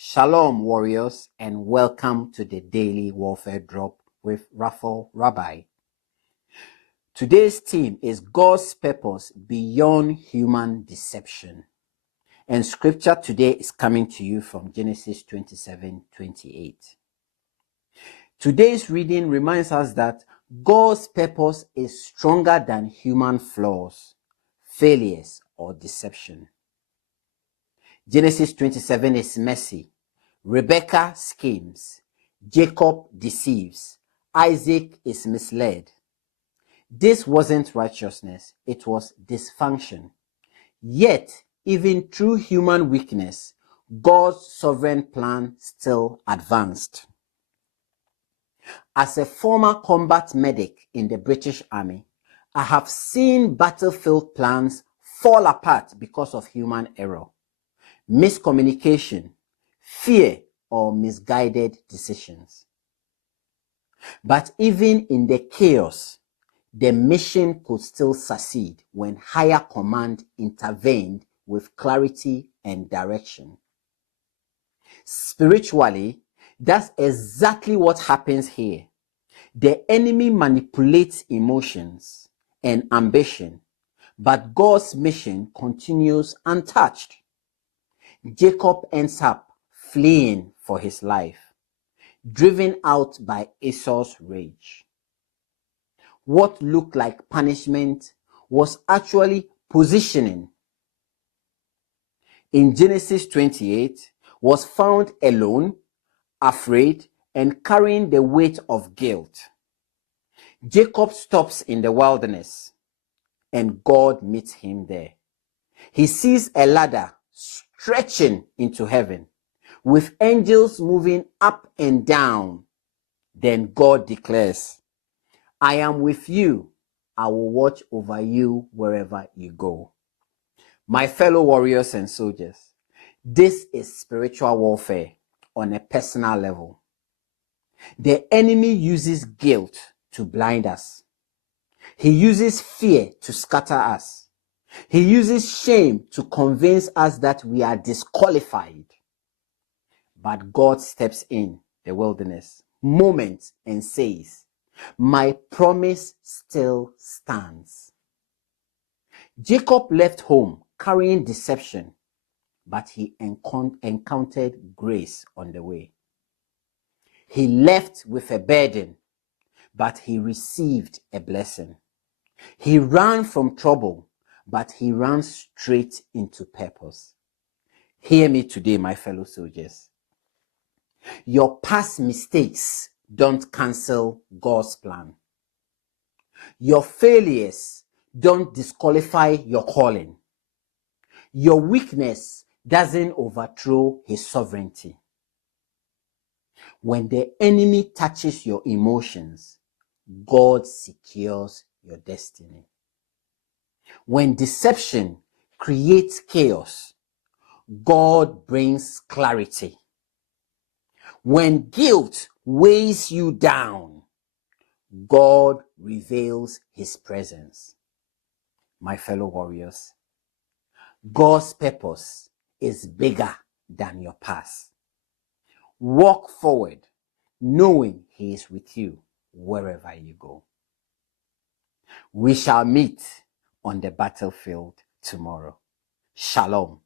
Shalom, warriors, and welcome to the Daily Warfare Drop with Raphael, Rabbi. Today's theme is God's purpose beyond human deception. And scripture today is coming to you from Genesis 27:28. Today's reading reminds us that God's purpose is stronger than human flaws, failures, or deception. Genesis 27 is messy. Rebekah schemes. Jacob deceives. Isaac is misled. This wasn't righteousness, it was dysfunction. Yet, even through human weakness, God's sovereign plan still advanced. As a former combat medic in the British Army, I have seen battlefield plans fall apart because of human error, miscommunication, fear, or misguided decisions. But even in the chaos, the mission could still succeed when higher command intervened with clarity and direction. Spiritually, that's exactly what happens here. The enemy manipulates emotions and ambition, but God's mission continues untouched. Jacob ends up fleeing for his life, driven out by Esau's rage. What looked like punishment was actually positioning. In Genesis 28, was found alone, afraid, and carrying the weight of guilt. Jacob stops in the wilderness, and God meets him there. He sees a ladder stretching into heaven, with angels moving up and down. Then God declares, I am with you. I will watch over you wherever you go. My fellow warriors and soldiers, this is spiritual warfare on a personal level. The enemy uses guilt to blind us. He uses fear to scatter us. He uses shame to convince us that we are disqualified. But God steps in the wilderness moment and says, my promise still stands. Jacob left home carrying deception, but he encountered grace on the way. He left with a burden, but he received a blessing. He ran from trouble, but he ran straight into purpose. Hear me today, my fellow soldiers. Your past mistakes don't cancel God's plan. Your failures don't disqualify your calling. Your weakness doesn't overthrow his sovereignty. When the enemy touches your emotions, God secures your destiny. When deception creates chaos, God brings clarity. When guilt weighs you down, God reveals his presence. My fellow warriors, God's purpose is bigger than your past. Walk forward, knowing he is with you wherever you go. We shall meet on the battlefield tomorrow. Shalom.